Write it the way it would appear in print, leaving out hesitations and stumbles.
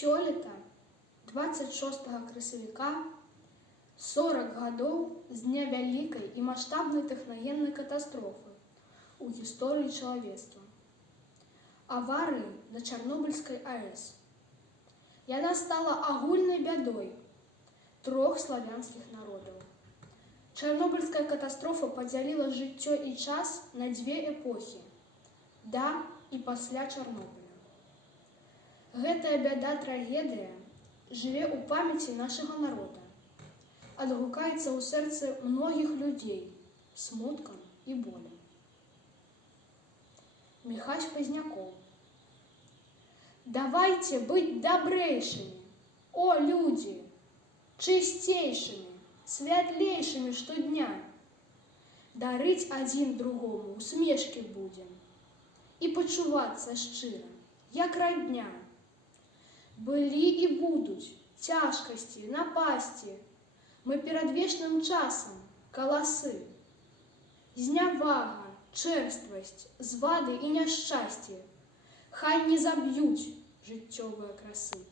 Сёлета, 26 красавіка, 40 гадоў з дня вялікай і маштабнай тэхнагеннай катастрофы ў гісторыі чалавецтва. Аварыі на Чарнобыльскай АЭС. Яна стала агульнай бядой 3 славянскіх народаў. Чарнобыльская катастрофа падзяліла жыццё і час на 2 эпохі – да і пасля Чарнобыля. Гэтая бяда-трагедыя жыве ў памяці нашага народа, адгукаецца ў сэрцы многіх людзей смуткам і болем. Міхась Пазнякоў. Давайте быть добрейшими, о люди, чистейшими, светлейшими штодня. Дарыць адзін другому усмешкі будем і пачувацца шчыра, як радня. Былі і будуць цяжкасці, напасці, мы перад вечным часам каласы. Знявага, чэрствасць, звады і няшчасце хай не заб'юць жыццёвыя красы.